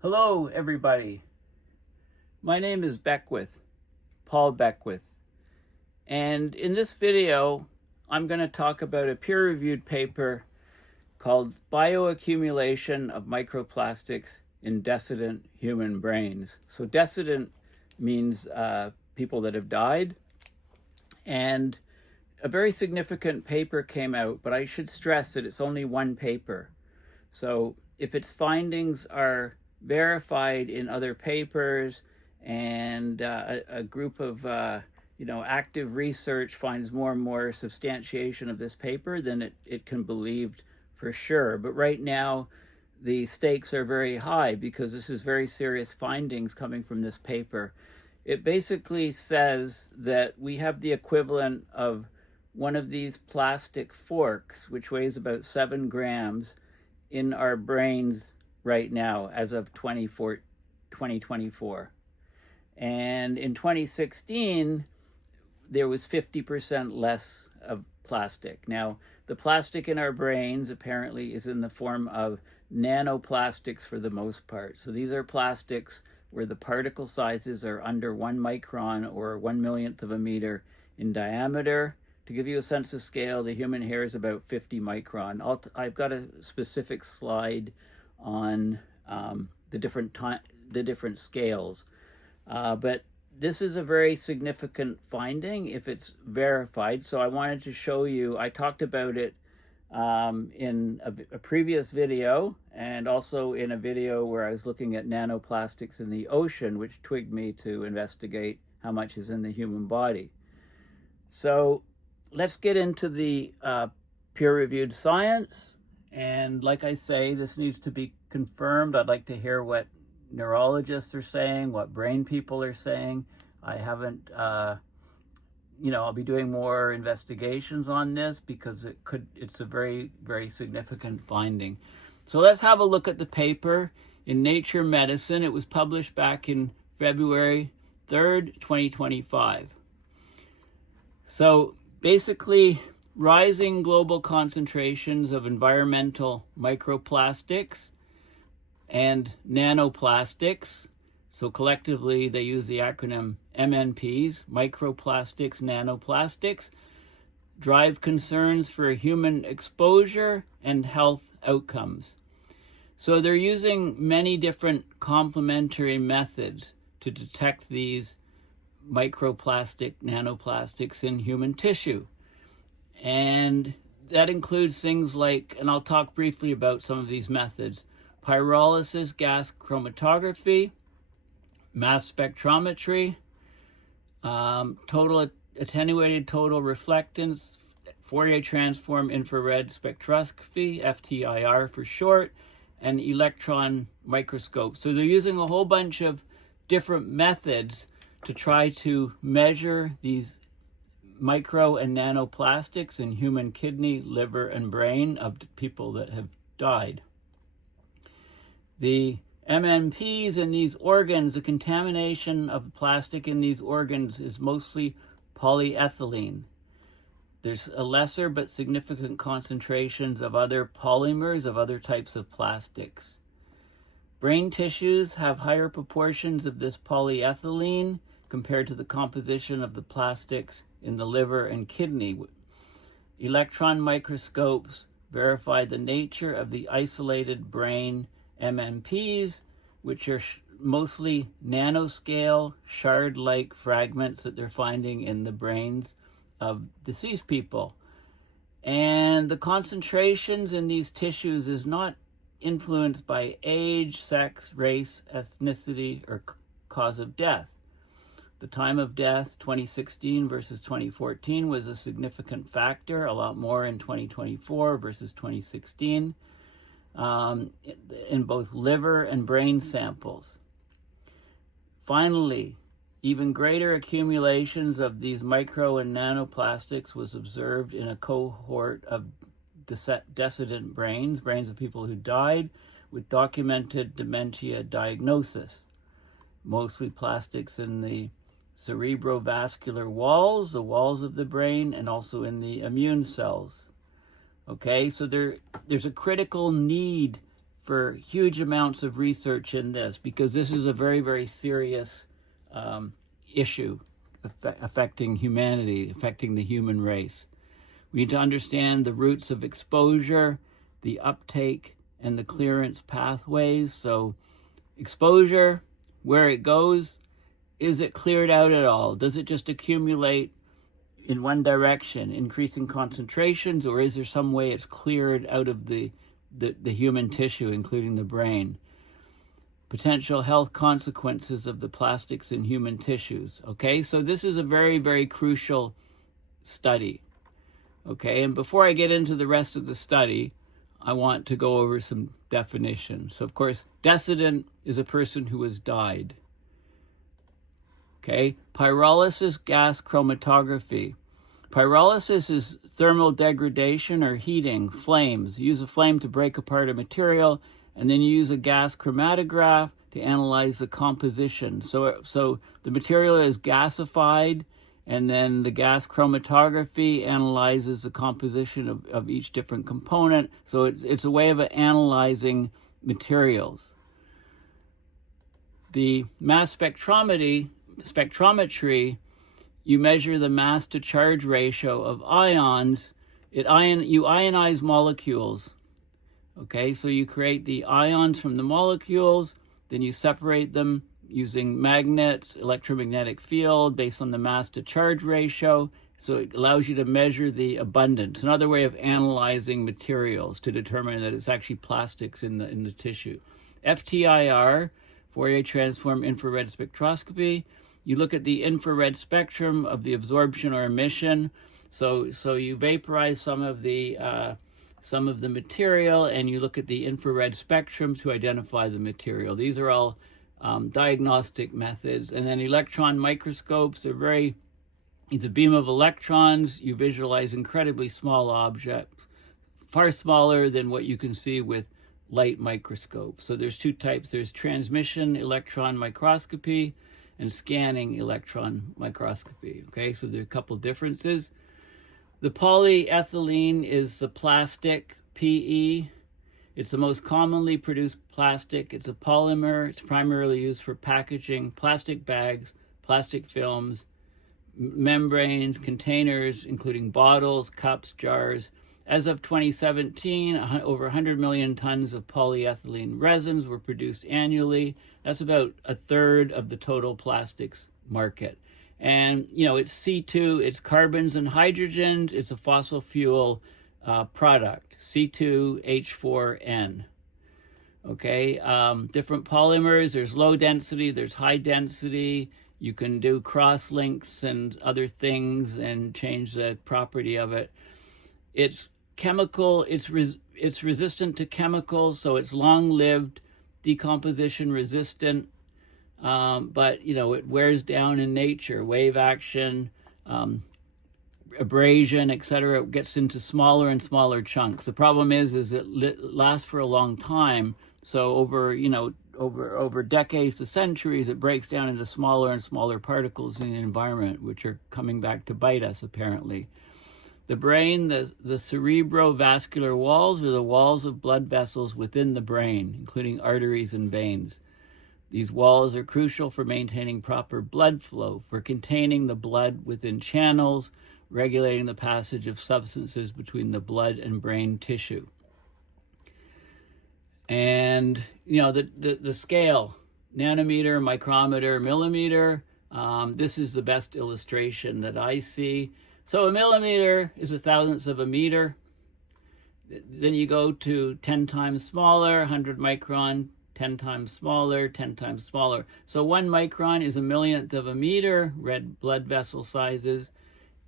Hello, everybody. My name is Beckwith, Paul Beckwith, and in this video, I'm going to talk about a peer-reviewed paper called Bioaccumulation of Microplastics in Decedent Human Brains. So decedent means people that have died, and a very significant paper came out, but I should stress that it's only one paper. So if its findings are verified in other papers and a group of active research finds more and more substantiation of this paper, then it can be believed for sure. But right now the stakes are very high because this is very serious findings coming from this paper. It basically says that we have the equivalent of one of these plastic forks, which weighs about 7 grams, in our brains right now as of 2024. And in 2016, there was 50% less of plastic. Now, the plastic in our brains apparently is in the form of nanoplastics for the most part. So these are plastics where the particle sizes are under 1 micron or 1/millionth of a meter in diameter. To give you a sense of scale, the human hair is about 50 micron. I've got a specific slide on the different scales. But this is a very significant finding if it's verified. So I wanted to show you, I talked about it in a previous video and also in a video where I was looking at nanoplastics in the ocean, which twigged me to investigate how much is in the human body. So let's get into the peer-reviewed science. And like I say, this needs to be confirmed. I'd like to hear what neurologists are saying, what brain people are saying. I haven't, I'll be doing more investigations on this because it's a very, very significant finding. So let's have a look at the paper in Nature Medicine. It was published back in February 3rd, 2025. So basically, rising global concentrations of environmental microplastics and nanoplastics, so collectively they use the acronym MNPs, microplastics, nanoplastics, drive concerns for human exposure and health outcomes. So they're using many different complementary methods to detect these microplastic, nanoplastics in human tissue. And that includes things like, and I'll talk briefly about some of these methods, pyrolysis, gas chromatography, mass spectrometry, attenuated total reflectance, Fourier transform infrared spectroscopy, FTIR for short, and electron microscope. So they're using a whole bunch of different methods to try to measure these micro and nanoplastics in human kidney, liver, and brain of people that have died. The MNPs in these organs, the contamination of plastic in these organs is mostly polyethylene. There's a lesser but significant concentrations of other polymers, of other types of plastics. Brain tissues have higher proportions of this polyethylene compared to the composition of the plastics in the liver and kidney. Electron microscopes verify the nature of the isolated brain MNPs, which are mostly nanoscale, shard-like fragments that they're finding in the brains of deceased people. And the concentrations in these tissues is not influenced by age, sex, race, ethnicity, or cause of death. The time of death, 2016 versus 2014, was a significant factor, a lot more in 2024 versus 2016, in both liver and brain samples. Finally, even greater accumulations of these micro and nanoplastics was observed in a cohort of decedent brains of people who died with documented dementia diagnosis. Mostly plastics in the cerebrovascular walls, the walls of the brain, and also in the immune cells. Okay, so there's a critical need for huge amounts of research in this, because this is a very, very serious issue affecting humanity, affecting the human race. We need to understand the routes of exposure, the uptake, and the clearance pathways. So exposure, where it goes, is it cleared out at all? Does it just accumulate in one direction, increasing concentrations, or is there some way it's cleared out of the human tissue, including the brain? Potential health consequences of the plastics in human tissues. Okay, so this is a very, very crucial study. Okay, and before I get into the rest of the study, I want to go over some definitions. So, of course, decedent is a person who has died. Okay, pyrolysis, gas chromatography. Pyrolysis is thermal degradation or heating, flames. You use a flame to break apart a material, and then you use a gas chromatograph to analyze the composition. So the material is gasified, and then the gas chromatography analyzes the composition of each different component. So it's a way of analyzing materials. The mass spectrometry, you measure the mass to charge ratio of ions. You ionize molecules. Okay, so you create the ions from the molecules, then you separate them using magnets, electromagnetic field based on the mass to charge ratio. So it allows you to measure the abundance. Another way of analyzing materials to determine that it's actually plastics in the tissue. FTIR, Fourier transform infrared spectroscopy. You look at the infrared spectrum of the absorption or emission. So you vaporize some of the material, and you look at the infrared spectrum to identify the material. These are all diagnostic methods. And then electron microscopes are it's a beam of electrons. You visualize incredibly small objects, far smaller than what you can see with light microscopes. So there's two types. There's transmission electron microscopy and scanning electron microscopy. Okay, so there are a couple differences. The polyethylene is the plastic, PE. It's the most commonly produced plastic. It's a polymer. It's primarily used for packaging, plastic bags, plastic films, membranes, containers, including bottles, cups, jars. As of 2017, over 100 million tons of polyethylene resins were produced annually. That's about a third of the total plastics market. And, it's C2, it's carbons and hydrogens. It's a fossil fuel product, C2H4N. Okay, different polymers. There's low density, there's high density. You can do cross links and other things and change the property of it. It's chemical, it's resistant to chemicals, so it's long-lived, decomposition resistant. But it wears down in nature, wave action, abrasion, etc. It gets into smaller and smaller chunks. The problem is it lasts for a long time. So over decades to centuries, it breaks down into smaller and smaller particles in the environment, which are coming back to bite us apparently. The brain, the cerebrovascular walls are the walls of blood vessels within the brain, including arteries and veins. These walls are crucial for maintaining proper blood flow, for containing the blood within channels, regulating the passage of substances between the blood and brain tissue. And, the scale, nanometer, micrometer, millimeter, this is the best illustration that I see. So a millimeter is a thousandth of a meter. Then you go to 10 times smaller, 100 micron, 10 times smaller, 10 times smaller. So 1 micron is a millionth of a meter, red blood vessel sizes.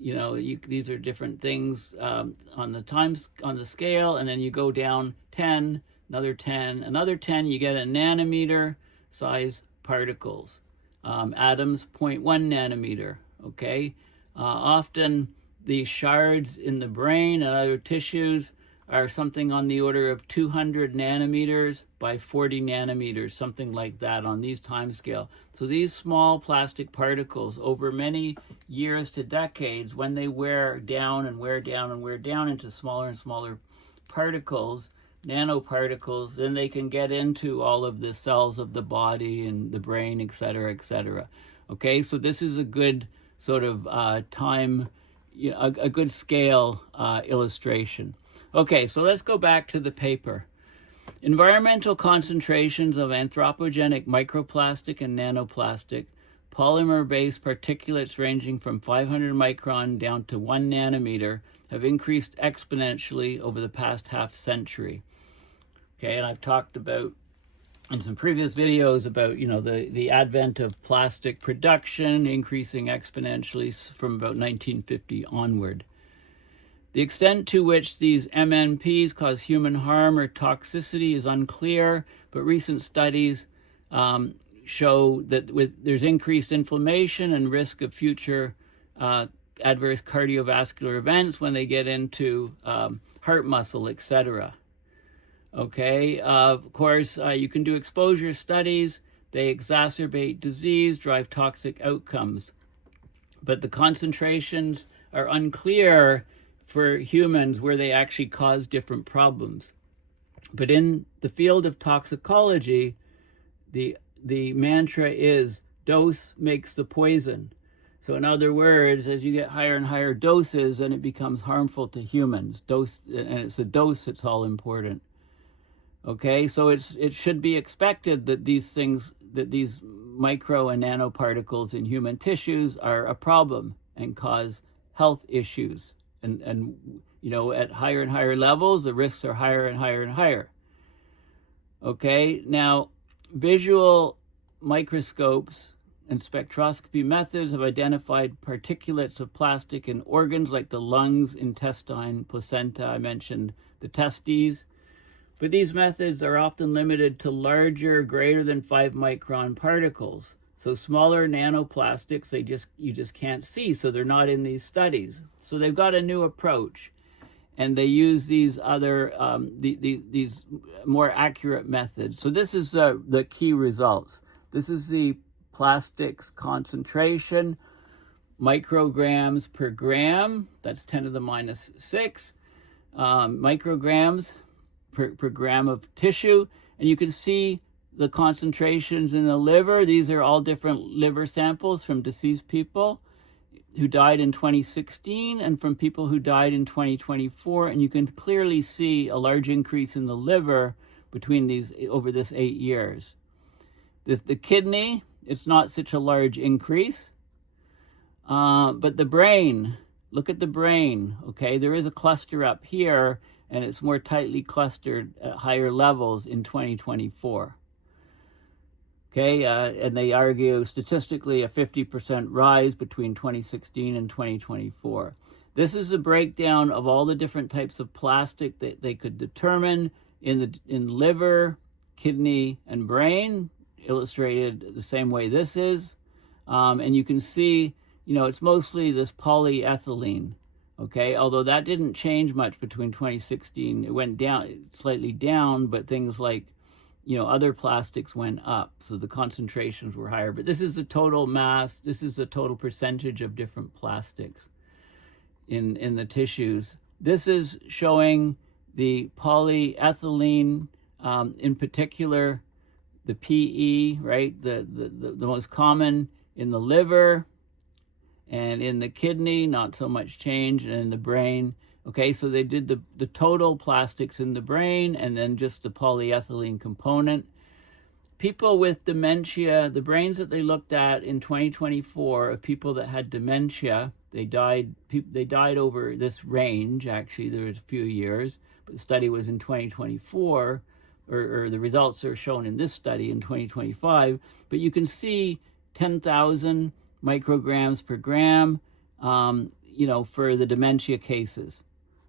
These are different things on the scale, and then you go down 10, another 10, another 10, you get a nanometer size particles. Atoms, 0.1 nanometer, okay? Often the shards in the brain and other tissues are something on the order of 200 nanometers by 40 nanometers, something like that on these time scale. So these small plastic particles over many years to decades, when they wear down and wear down and wear down into smaller and smaller particles, nanoparticles, then they can get into all of the cells of the body and the brain, et cetera, et cetera. Okay, so this is a good sort of a good scale illustration. Okay, so let's go back to the paper. Environmental concentrations of anthropogenic microplastic and nanoplastic, polymer-based particulates ranging from 500 micron down to 1 nanometer have increased exponentially over the past half century. Okay, and I've talked about in some previous videos about, the advent of plastic production increasing exponentially from about 1950 onward. The extent to which these MNPs cause human harm or toxicity is unclear, but recent studies show that there's increased inflammation and risk of future adverse cardiovascular events when they get into heart muscle, etc. Okay, of course, you can do exposure studies. They exacerbate disease, drive toxic outcomes. But the concentrations are unclear for humans where they actually cause different problems. But in the field of toxicology, the mantra is dose makes the poison. So in other words, as you get higher and higher doses, then it becomes harmful to humans. And it's the dose that's all important. Okay, so it should be expected that these micro and nanoparticles in human tissues are a problem and cause health issues. And at higher and higher levels, the risks are higher and higher and higher. Okay, now visual microscopes and spectroscopy methods have identified particulates of plastic in organs like the lungs, intestine, placenta. I mentioned the testes. But these methods are often limited to larger, greater than 5 micron particles. So smaller nanoplastics, you just can't see, so they're not in these studies. So they've got a new approach, and they use these other, these more accurate methods. So this is the key results. This is the plastics concentration, micrograms per gram. That's 10 to the minus 6 micrograms per gram of tissue, and you can see the concentrations in the liver. These are all different liver samples from deceased people who died in 2016 and from people who died in 2024, and you can clearly see a large increase in the liver between these over this 8 years. The kidney, it's not such a large increase, but the brain, look at the brain. Okay, there is a cluster up here, and it's more tightly clustered at higher levels in 2024. Okay, and they argue statistically a 50% rise between 2016 and 2024. This is a breakdown of all the different types of plastic that they could determine in liver, kidney, and brain, illustrated the same way this is. And you can see, it's mostly this polyethylene. Okay, although that didn't change much between 2016. It went down, slightly down, but things like, other plastics went up. So the concentrations were higher. But this is the total mass. This is the total percentage of different plastics in the tissues. This is showing the polyethylene, in particular, the PE, right? The most common in the liver, and in the kidney, not so much change, and in the brain. Okay, so they did the total plastics in the brain and then just the polyethylene component. People with dementia, the brains that they looked at in 2024 of people that had dementia, they died over this range. Actually, there was a few years, but the study was in 2024, or the results are shown in this study in 2025. But you can see 10,000 micrograms per gram, for the dementia cases.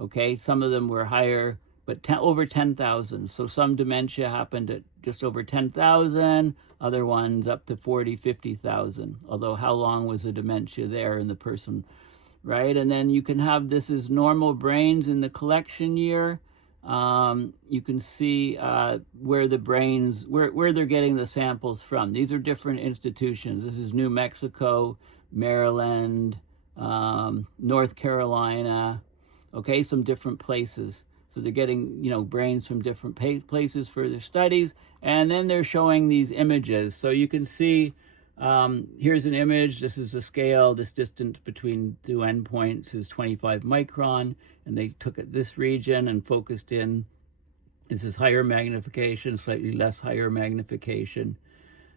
Okay, some of them were higher, but over 10,000. So some dementia happened at just over 10,000, other ones up to 40, 50,000. Although how long was the dementia there in the person, right? And then you can have this as normal brains in the collection year. You can see where the brains, where they're getting the samples from. These are different institutions. This is New Mexico, Maryland, North Carolina, okay, some different places. So they're getting, brains from different places for their studies. And then they're showing these images. So you can see, here's an image. This is a scale. This distance between two endpoints is 25 micron. And they took this region and focused in. This is higher magnification, slightly less higher magnification.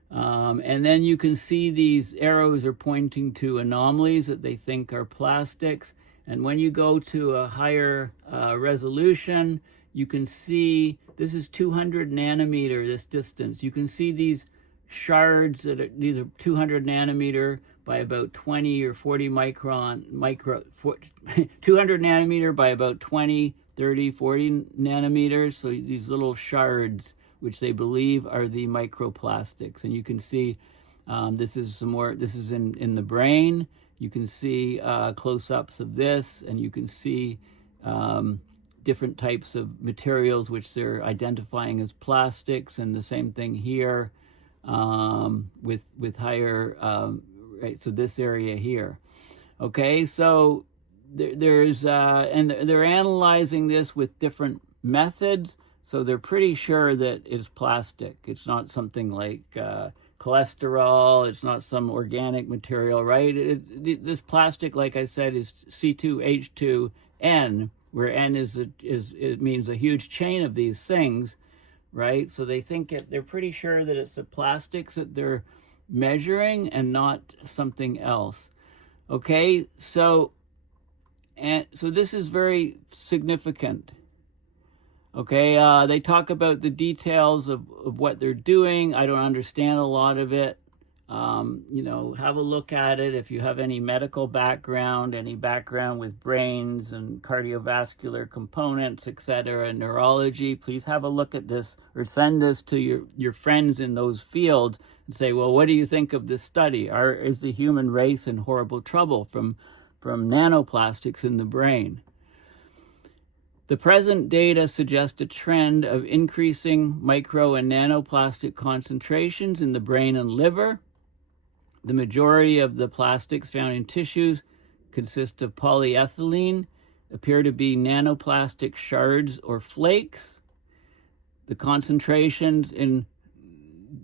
And then you can see these arrows are pointing to anomalies that they think are plastics. And when you go to a higher resolution, you can see, this is 200 nanometer, this distance. You can see these shards these are 200 nanometer by about 20 or 40 micron, 200 nanometer by about 20, 30, 40 nanometers. So these little shards, which they believe are the microplastics. And you can see this is in the brain. You can see close-ups of this, and you can see different types of materials which they're identifying as plastics, and the same thing here with higher, right, so this area here. Okay, so there's, and they're analyzing this with different methods, so they're pretty sure that it's plastic. It's not something like cholesterol, it's not some organic material, right? This plastic, like I said, is C2H2N, where N it means a huge chain of these things, right? So they think they're pretty sure that it's the plastics that they're measuring and not something else. Okay, so this is very significant. Okay, they talk about the details of what they're doing. I don't understand a lot of it. Have a look at it. If you have any medical background, any background with brains and cardiovascular components, etc., and neurology, please have a look at this or send this to your friends in those fields and say, well, what do you think of this study? Is the human race in horrible trouble from nanoplastics in the brain? The present data suggest a trend of increasing micro and nanoplastic concentrations in the brain and liver. The majority of the plastics found in tissues consist of polyethylene, appear to be nanoplastic shards or flakes. The concentrations in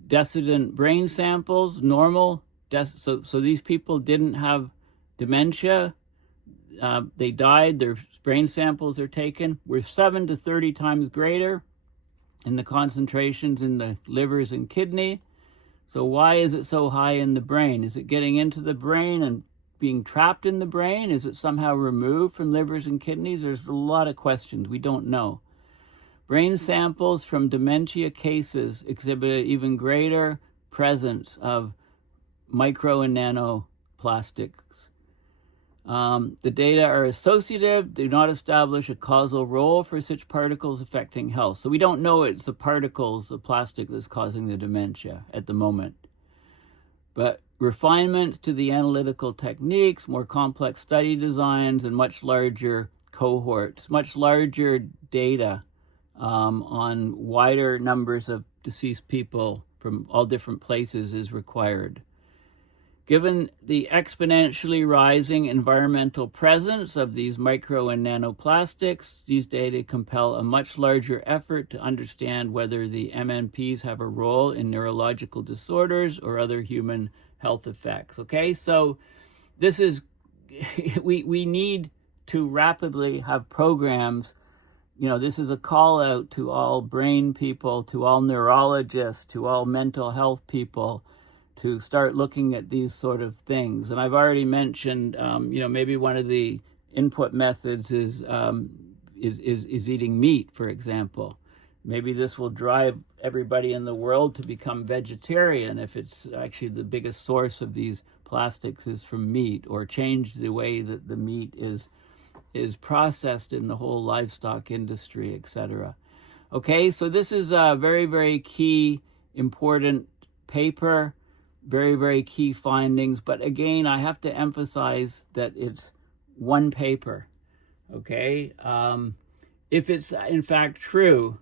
decedent brain samples, normal, so these people didn't have dementia. They died, their brain samples are taken, were 7 to 30 times greater in the concentrations in the livers and kidney. So why is it so high in the brain? Is it getting into the brain and being trapped in the brain? Is it somehow removed from livers and kidneys? There's a lot of questions. We don't know. Brain samples from dementia cases exhibit even greater presence of micro and nanoplastics. The data are associative, do not establish a causal role for such particles affecting health. So we don't know it's the particles of plastic that's causing the dementia at the moment. But refinements to the analytical techniques, more complex study designs, and much larger cohorts, much larger data on wider numbers of deceased people from all different places is required. Given the exponentially rising environmental presence of these micro and nanoplastics, these data compel a much larger effort to understand whether the MNPs have a role in neurological disorders or other human health effects. Okay, so this is, we need to rapidly have programs. This is a call out to all brain people, to all neurologists, to all mental health people, to start looking at these sort of things. And I've already mentioned, maybe one of the input methods is eating meat, for example. Maybe this will drive everybody in the world to become vegetarian if it's actually the biggest source of these plastics is from meat, or change the way that the meat is processed in the whole livestock industry, etc. Okay, so this is a very, very key, important paper. Very, very key findings. But again, I have to emphasize that it's one paper, okay? If it's in fact true,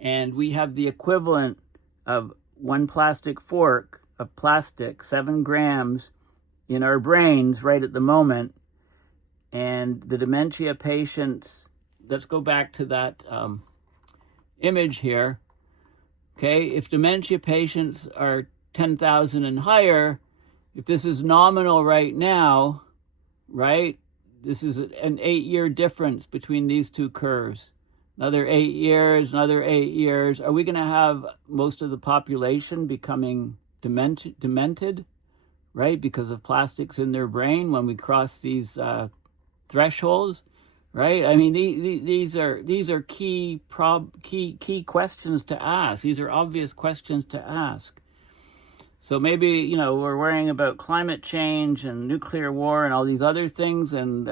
and we have the equivalent of one plastic fork of plastic, 7 grams in our brains right at the moment, and the dementia patients let's go back to that image here. Okay, if dementia patients are 10,000 and higher, if this is nominal right now, right, this is an 8-year difference between these two curves. Another 8 years, another 8 years. Are we going to have most of the population becoming demented, right, because of plastics in their brain when we cross these thresholds, right? I mean, these are key questions to ask. These are obvious questions to ask. So maybe, you know, we're worrying about climate change and nuclear war and all these other things, and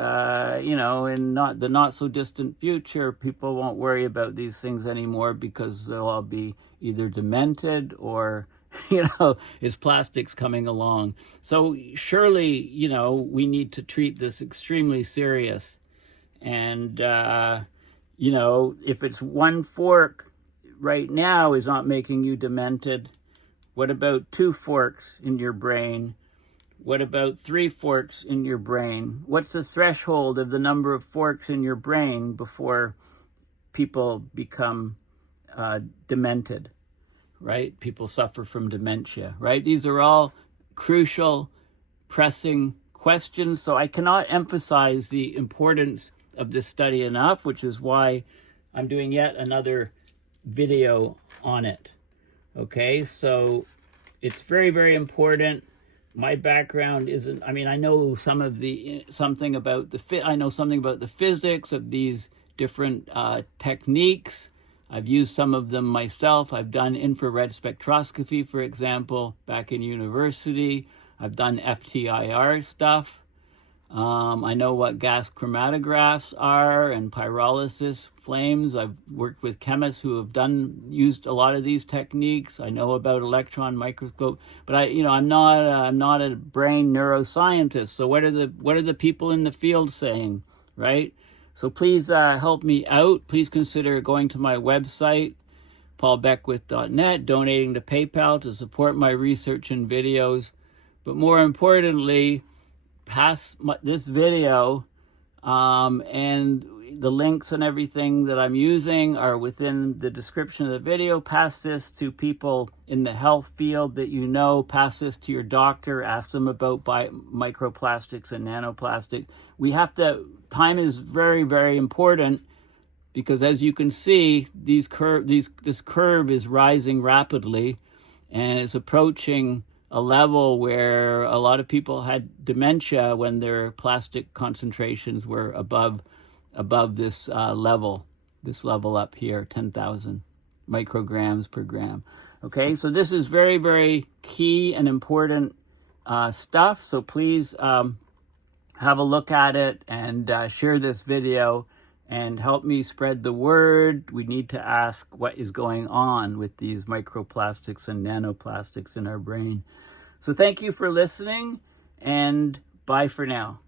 you know, in the not so distant future, people won't worry about these things anymore because they'll all be either demented or, you know, is plastics coming along. So surely, you know, we need to treat this extremely serious. And you know, if it's one fork right now is not making you demented, what about 2 forks in your brain? What about 3 forks in your brain? What's the threshold of the number of forks in your brain before people become demented, right? People suffer from dementia, right? These are all crucial, pressing questions. So I cannot emphasize the importance of this study enough, which is why I'm doing yet another video on it. Okay, so it's very, very important. My background isn't, I mean, I know something about the physics of these different techniques. I've used some of them myself. I've done infrared spectroscopy, for example, back in university. I've done FTIR stuff. I know what gas chromatographs are and pyrolysis flames. I've worked with chemists who have used a lot of these techniques. I know about electron microscope, but I'm not a brain neuroscientist. So what are the people in the field saying, right? So please help me out. Please consider going to my website, paulbeckwith.net, donating to PayPal to support my research and videos. But more importantly, pass this video, and the links and everything that I'm using are within the description of the video. Pass this to people in the health field that you know. Pass this to your doctor. Ask them about microplastics and nanoplastics. Time is very, very important, because as you can see, this curve is rising rapidly, and it's approaching a level where a lot of people had dementia when their plastic concentrations were above this level up here, 10,000 micrograms per gram. Okay, so this is very, very key and important stuff. So please have a look at it and share this video and help me spread the word. We need to ask what is going on with these microplastics and nanoplastics in our brain. So thank you for listening, and bye for now.